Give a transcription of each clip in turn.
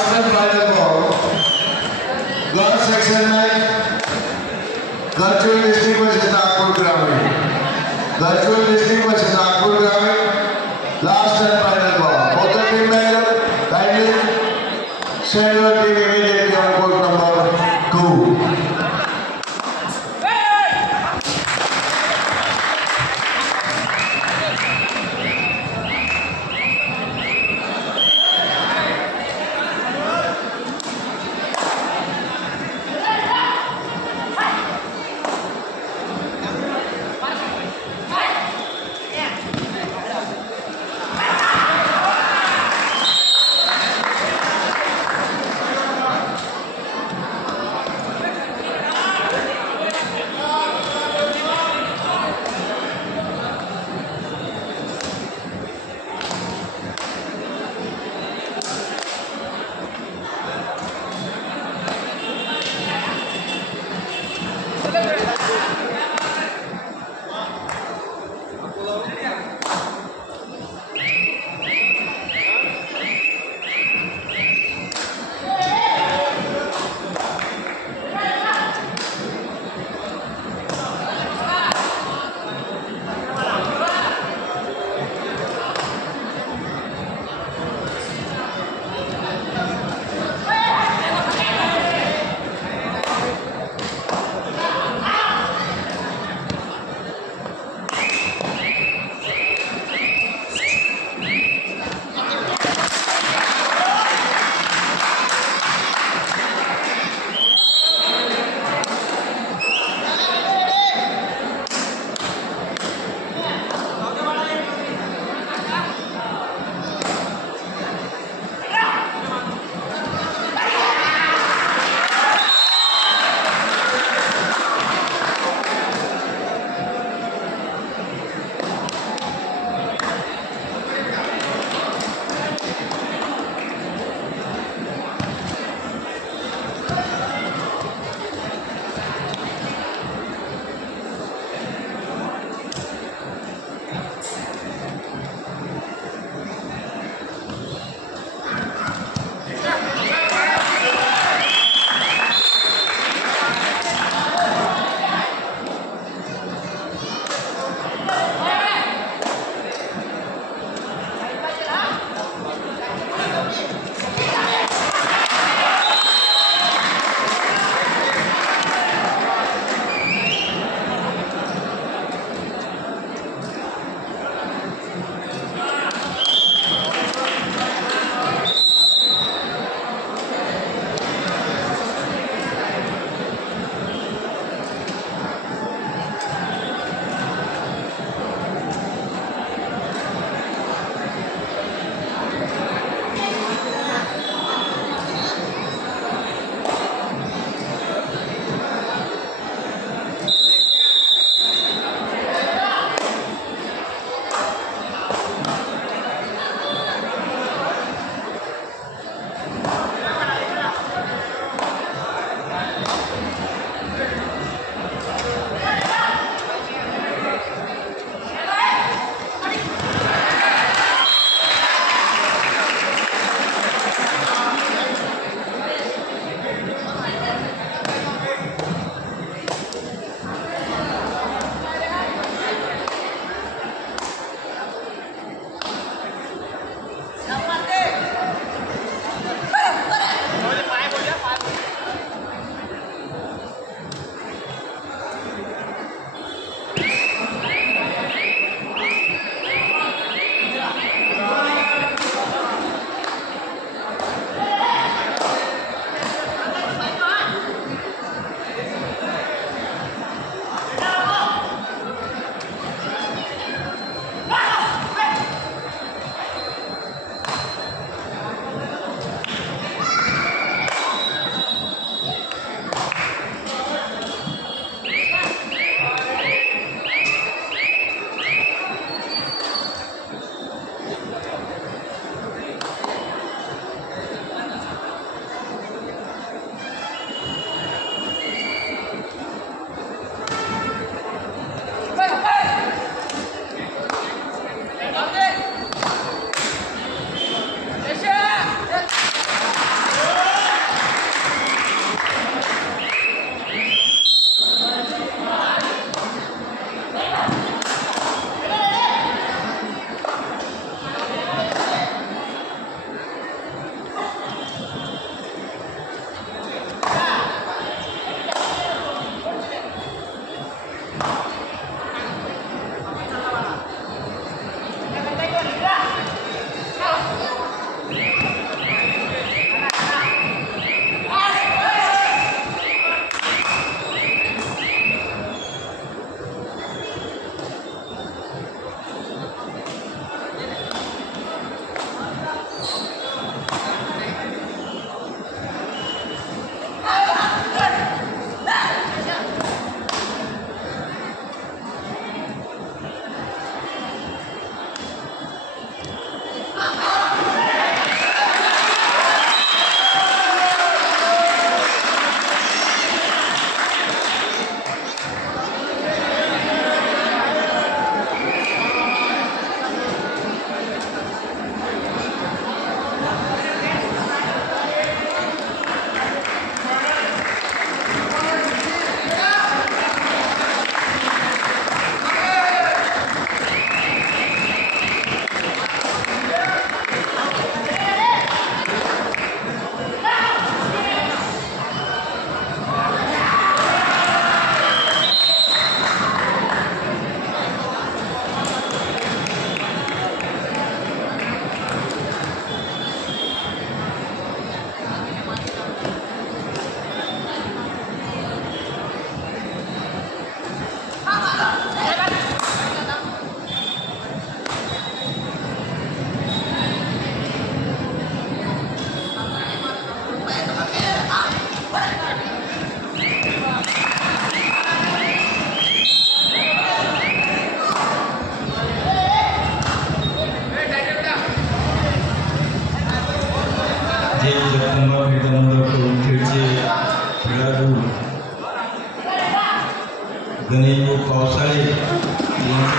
Last and final ball. Girls section में Virtual District versus Nagpur Gramin. Virtual District versus Nagpur Gramin. Last and final ball. Both the team members kindly send your team immediately on court number 2.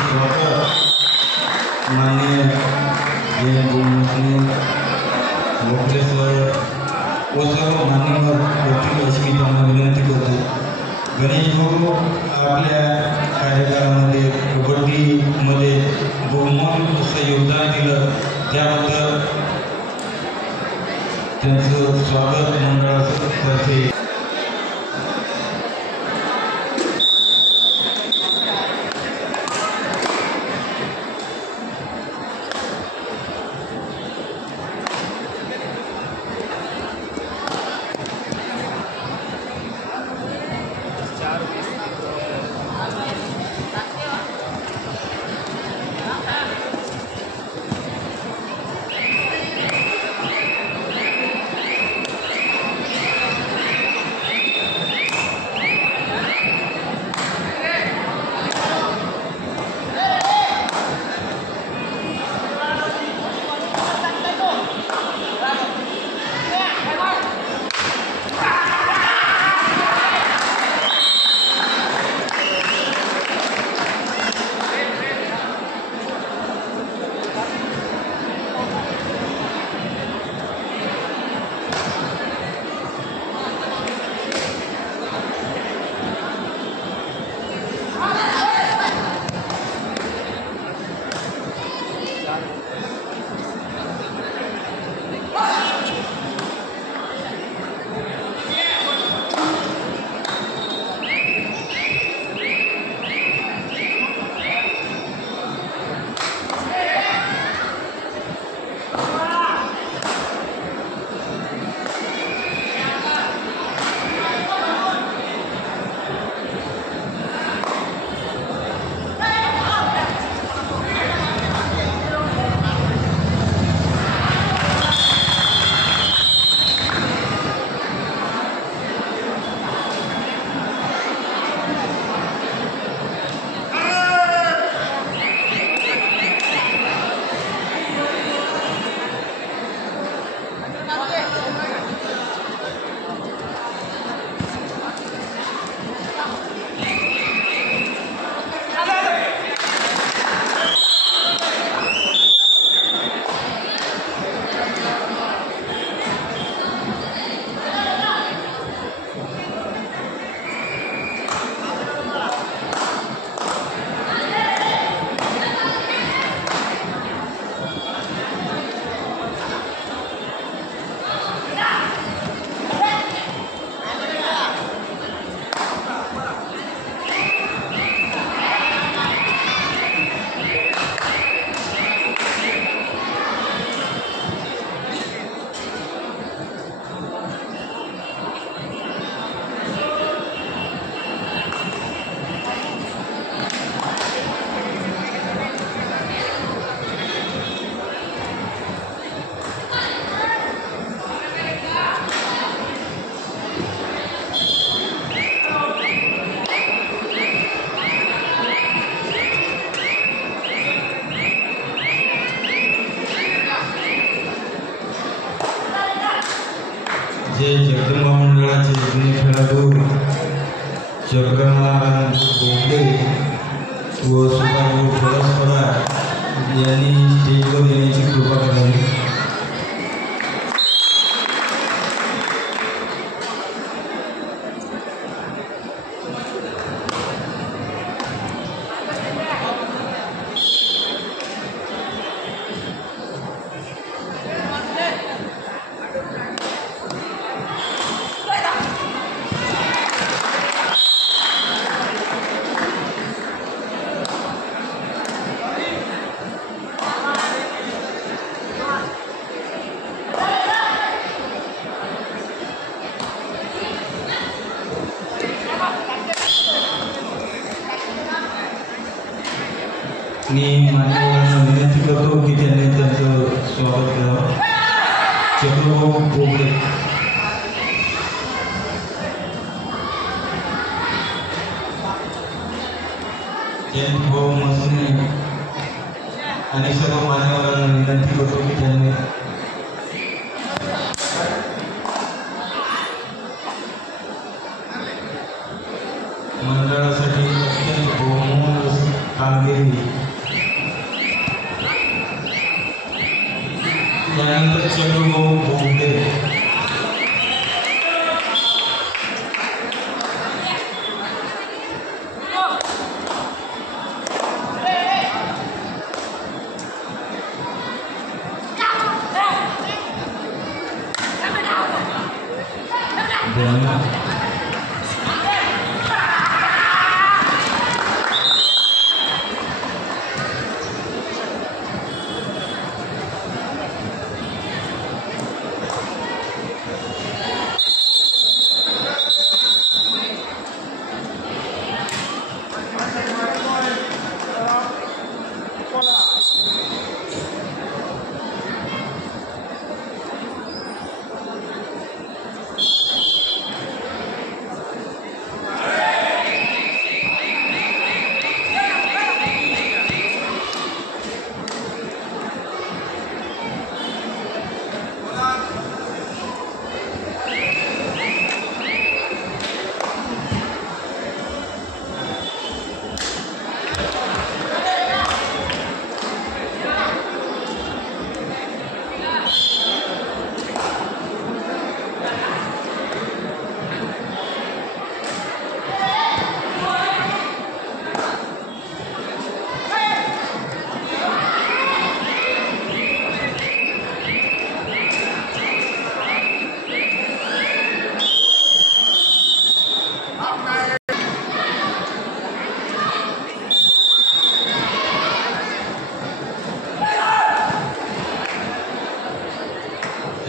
स्वागत माननीय Jayant गोमसने Gokhale sir व सर्व मान्यवर होतील अशी मी त्यांना विनंती करतो. गणेश भाऊ आपल्या कार्यकाळामध्ये कबड्डीमध्ये बहुमान असं योगदान दिलं, त्याबद्दल त्यांचं स्वागत मंडळातर्फे. जे जगदंबा मंडळाचे जुने खेळाडू चक्रनारायण बोगदे व सुभाष परस्परा यांनी स्टेजवर येण्याची कृपा करावी. मी मान्यवरांना विनंती करतो की त्यांनी त्यांचं स्वागत करावं. चक्रभाऊ बोगदे जयंतभाऊ मसने आणि सर्व मान्यवरांना विनंती करतो की त्यांनी मंडळासाठी अत्यंत बहुमोल कामगिरी त्यानंतर चंद्रभाऊ बोगदे,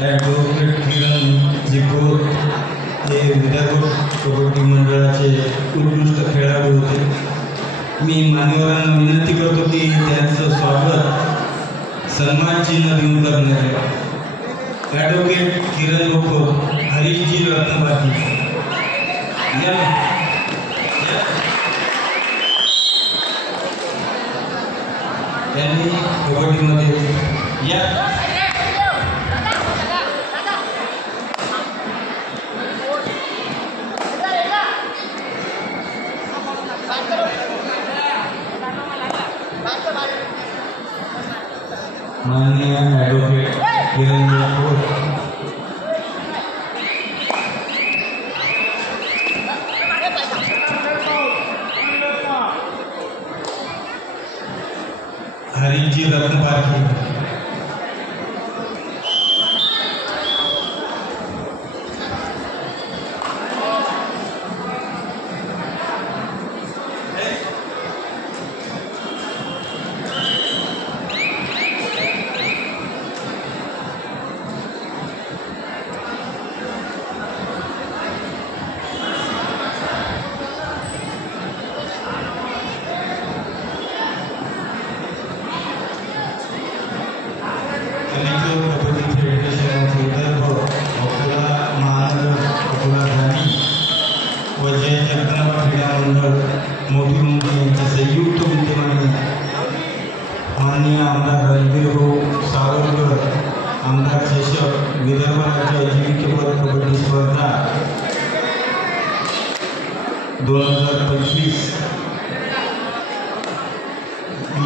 ॲडव्होकेट किरण जिकोर हे विदर्भ कबड्डी मंडळाचे उत्कृष्ट खेळाडू होते। मी मान्यवरांना विनंती करतो की त्यांचं स्वागत सन्मान चिन्ह देऊन करण्यात यावे। ॲडव्होकेट किरण उर्फ हरीशजी रत्नबाजी यांनी कबड्डीमध्ये या माननीय ॲडव्होकेट किरण जिकोर हरीशजी रत्नबाजी मोठी मुंबई यांच्या संयुक्त विद्यमाने माननीय आमदार रणबीरभाऊ सावरकर, आमदार चषक, विदर्भ राज्य अजिंक्यपद कबड्डी स्पर्धा 2025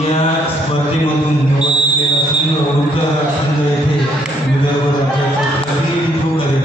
या स्पर्धेमधून निवडलेला संघ उत्तर संघ येथे विदर्भ राज्याचे प्रतिनिधित्व करेल।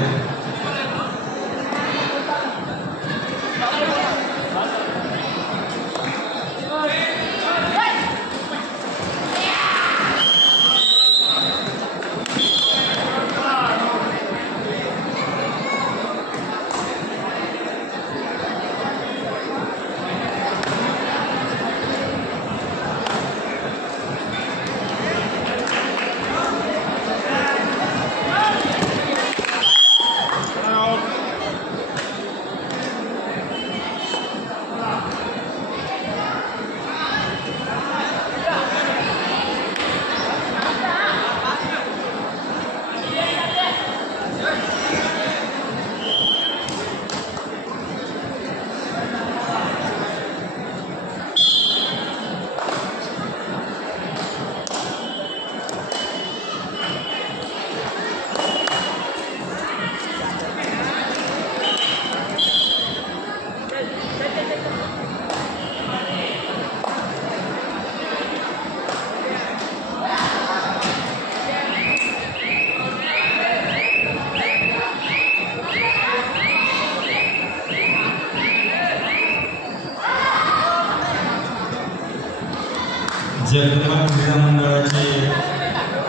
जगदंबा क्रीडा मंडळाचे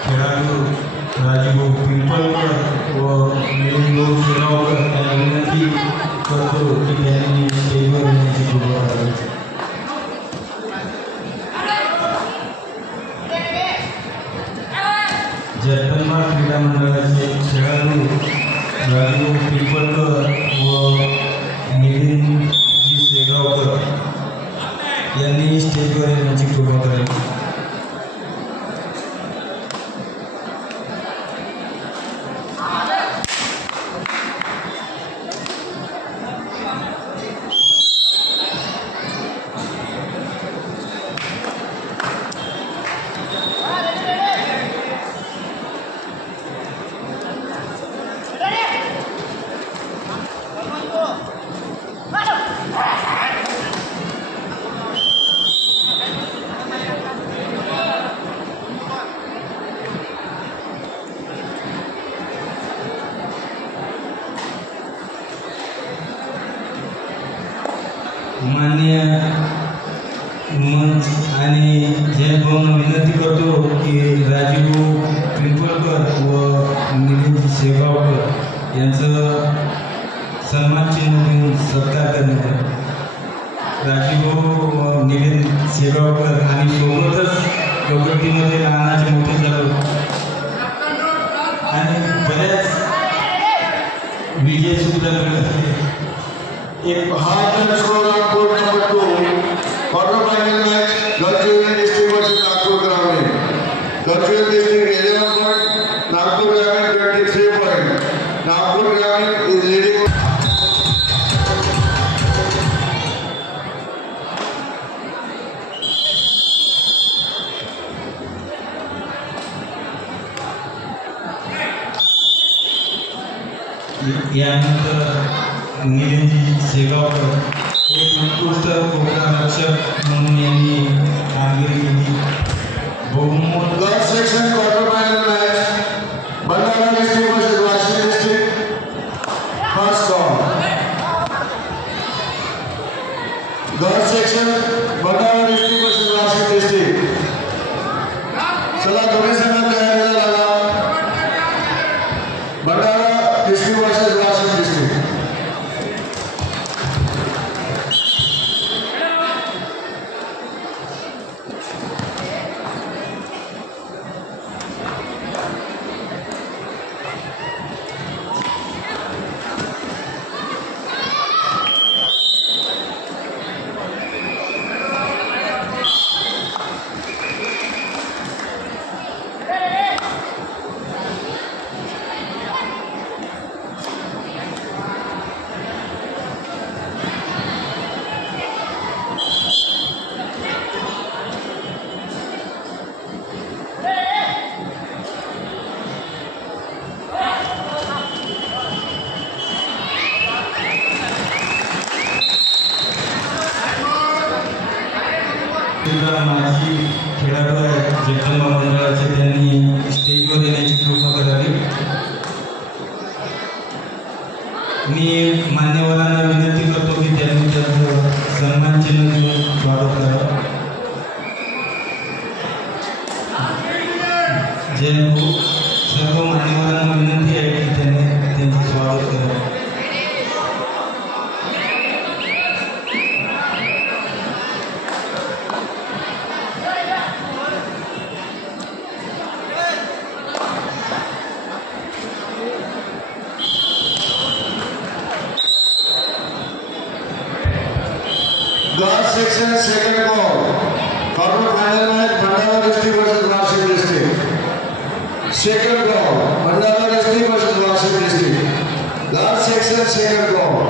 खेळाडू राजीव पिंपळकर व मिलिंद शेगावकर यांना विनंती करतो की त्यांनी स्टेजवर येण्याची कृपा करावी. जगदंबा क्रीडा मंडळाचे खेळाडू राजीव पिंपळकर व मिलिंदजी शेगावकर यांनी स्टेजवर येण्याची कृपा करावी. माननीय मंच आणि जयभाऊंना विनंती करतो की राजीव पिंपळकर व मिलिंद शेगावकर यांचं सन्मान चिन्ह देऊन सत्कार करण्यात आला. राजीव व मिलिंद शेगावकर आणि सोबतच कबड्डीमध्ये लहानाचे मोठे झालो आणि बऱ्याच विजय सुद्धा मिळाले. एक Maharashtra score on court number 2 quarter final match Gadchiroli district versus Nagpur ग्रामीण. गढ़चिरौली डिस्ट्रिक्ट 11 पॉइंट, नागपुर ग्रामीण 23 पॉइंट. नागपुर ग्रामीण इज लीडिंग. यानंतर मिलिंद शेगावकर एक उत्कृष्ट गोलरक्षक म्हणून यांनी कामगिरी केली. बहुमोल girls section quarter final match Bhandara district versus Washim district. First call. Girls section Bhandara district versus Washim district. चला दोन्ही संघ तयारीला लागा. Bhandara district versus Washim district. माजी खेळाडू आहेत जगदंबा मंडळाचे, त्यांनी स्टेजवर येण्याची कृपा करावी. मी मान्यवरांना विनंती करतो की त्यांनी त्याचं सन्मान चिन्ह देऊन स्वागत करावं. जय सर्व मान्यवरांना विनंती आहे की त्यांनी त्यांचं स्वागत करावं. Girls section second call. Quarter final match Bhandara district versus Nashik district. Second call. Bhandara district versus Nashik district. Girls section second call.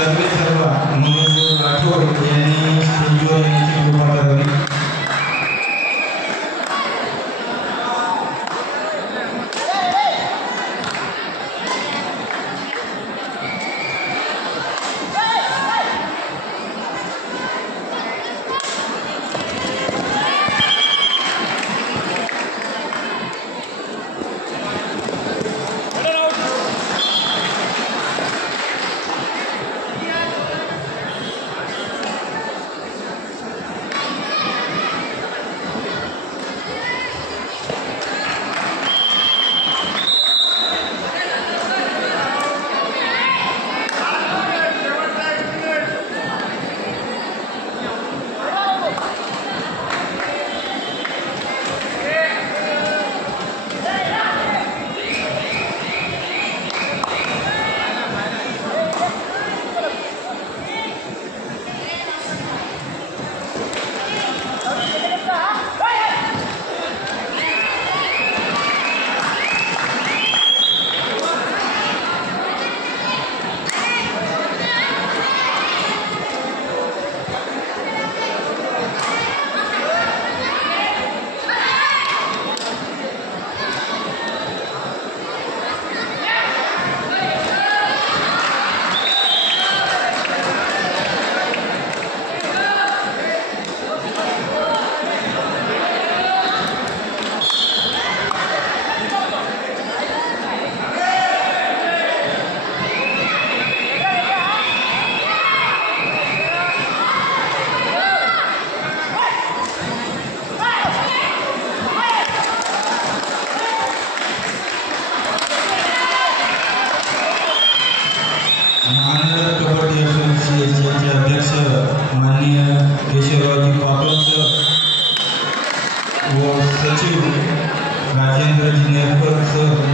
सर्व मनोज राठोड यांनी स्टेजवर येण्याची कृपा करावी. कबड्डी असोसिएशनचे अध्यक्ष माननीय केशवरावजी पापल सर व सचिव राजेंद्रजी नेरकर सर